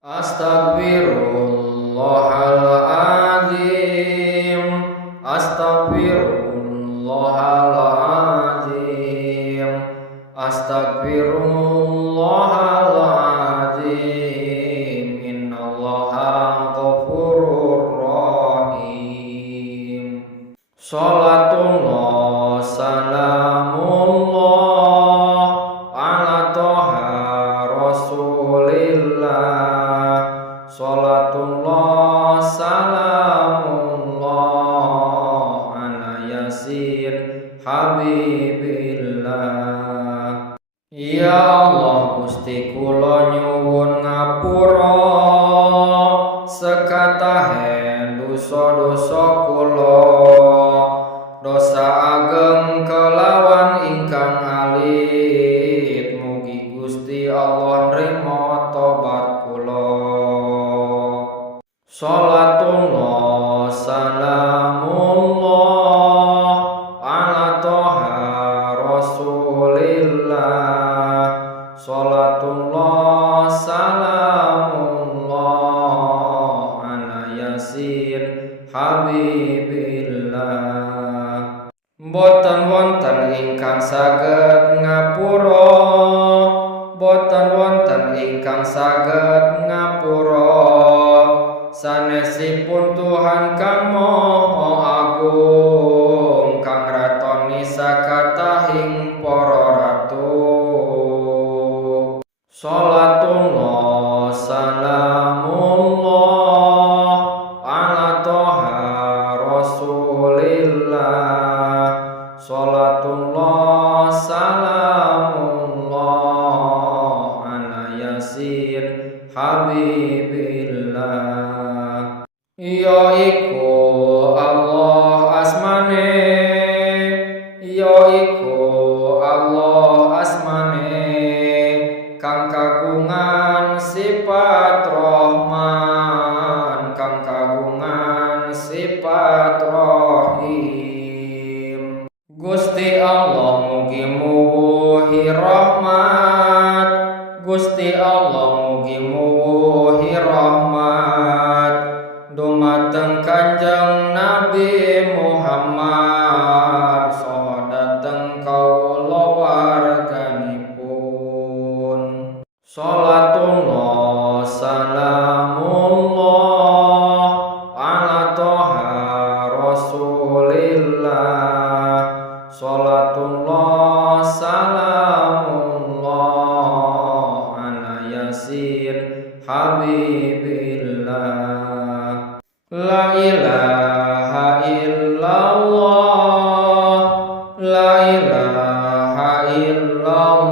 Astagfirullahaladzim, astagfirullahaladzim, astagfirullahaladzim. Innallaha ghafurur rahim. Salatullah salamullah ala toha rasulillah. Salatullah salamullah ala yasin habibillah. Ya Allah, Gusti kula nyuwun ngapura sekatahe dosa-dosa kula, dosa ageng kelawan ingkang alit. Mugi Gusti Allah nrimo tobat kula. Salatullah salamullah ala toha rasulillah. Salatullah salamullah ala yasin habibillah. Boten wonten ingkang saged ngapura, boten wonten ingkang saged ngapura sanesipun Tuhan kang Maha Agung, kang ratoni sakatahing para ratu. Salatullah salamullah ala toha rasulillah. Salatullah salamullah ala yasin habibillah. Yaiku Allah asmane, yaiku Allah asmane, kang kagungan sifat Rahman, kang kagungan sifat Rahim. Gusti Allah mugi muwuhi rahmat, Gusti Allah mugi muwuhi rahmat dumateng Kanjeng Nabi Muhammad saha dhateng kaula warganipun. Salatullah salamullah ala toha rasulillah. Salatullah salamullah ala yasin habibillah. La ilaha illallah, la ilaha illallah,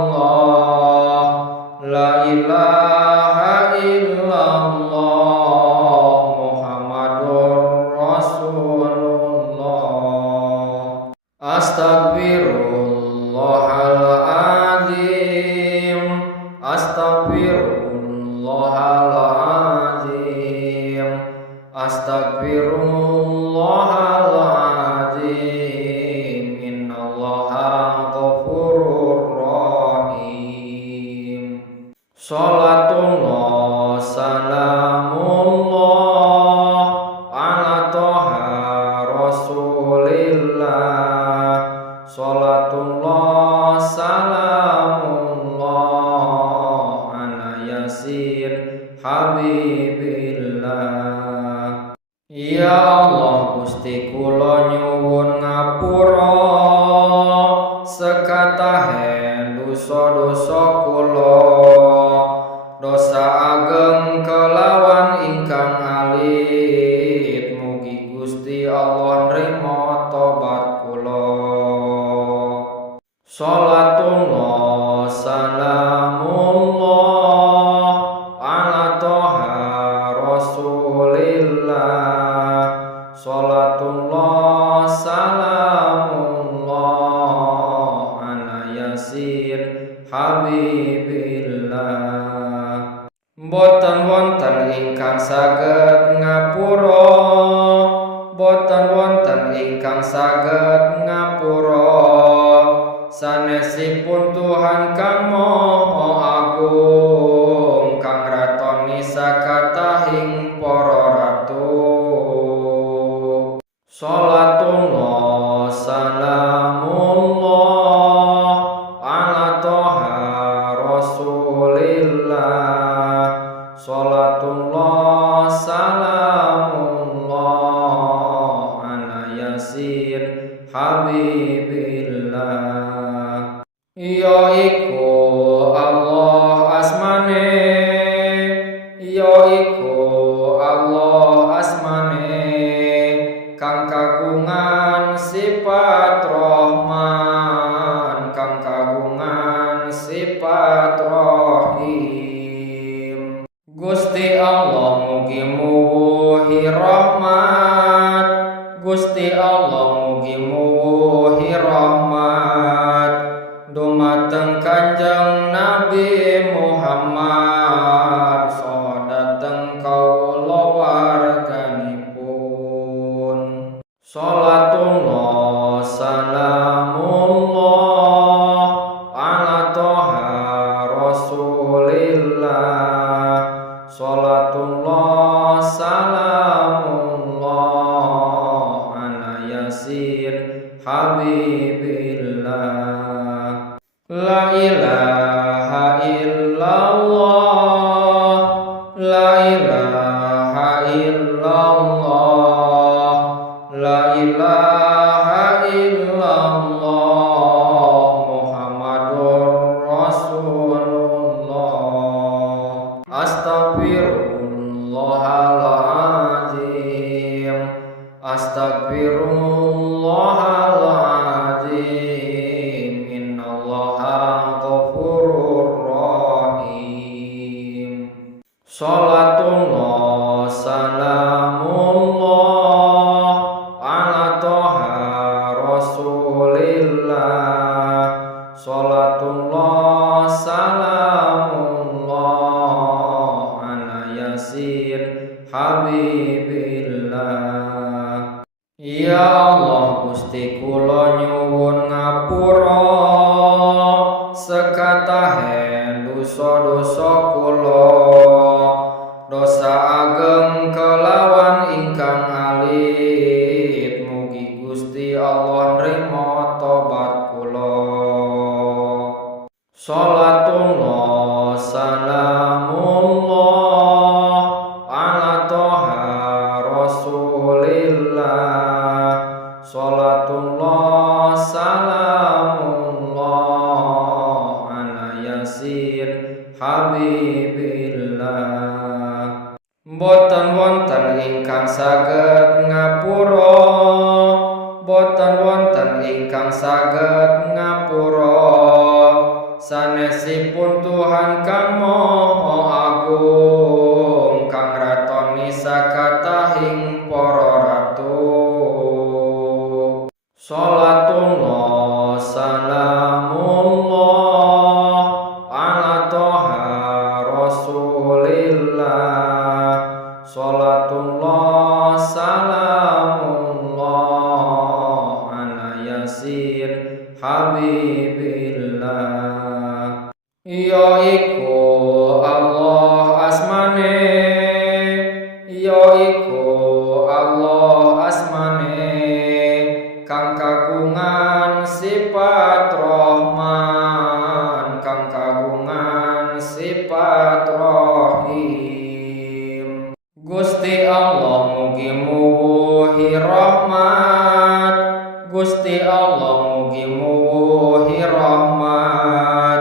la ilaha illallah, Muhammadur Rasulullah. Astagfirullahaladzim, astagfirullahaladzim, astagfirullahaladzim. Innallaha ghafurur rahim. Salatullah salamullah ala toha rasulillah. Salatullah salamullah ala yasin habibillah. Ya Allah, Gusti kula nyuwun ngapura sekatahe dosa-dosa kula, dosa ageng kelawan ingkang alit. Mugi Gusti Allah nrimo tobat kula. Salatullah salamullah ala toha rasulillah. Salatullah salamullah ala yasin habibillah. Boten wonten ingkang saged ngapura, boten wonten ingkang saged ngapura sanesipun Tuhan kang Maha Agung, kang ratoni saka Rasulillah. Salatullah salamullah ala Yasin Habibillah. Yaiku Allah asmane, yaiku Allah asmane, kang kagungan sifat Rahman, kang kagungan sifat Rahim. Gusti Allah mugi muwuhi rahmat, Gusti Allah mugi muwuhi rahmat, dumateng Kanjeng Nabi Muhammad saha dateng kaula warganipun. Salatullah salamullah ala Toha Rasulillah. Salatullah salamullah ala Yasin Habibillah. La ilaha illallah, la ilaha illallah, la ilaha illallah, Muhammadur Rasulullah. Astagfirullahaladzim, astagfirullahaladzim, innallaha ghafurur rahim. Salatullah salamullah ala Toha Rasulillah. Salatullah salamullah ala Yasin Habibillah. Ya Allah Gusti kula nyuwun ngapura sekatahen dosa-dosa kula, dosa ageng kelawan ingkang alit, mugi Gusti Allah nrimo tobat kula. Salatullah salamullah ala Toha Rasulillah. Salatullah salamullah ala Yasin Habibillah. Boten wonten ingkang saged ngapura, boten wonten ingkang saged ngapura sanesipun Tuhan kang Maha Agung, kang ratoni sakatahing para ratu. Salatullah salamullah ala Toha Rasulillah. Salatullah salamullah ala Yasin Habibillah. Yaiku Allah asmane, yaiku Allah asmane, kang kagungan sifat Rahman, kang kagungan sifat Rahim. Gusti Allah mugi muwuhi rahmat, Gusti Allah mugi muwuhi rahmat,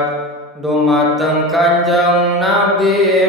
dumateng Kanjeng Nabi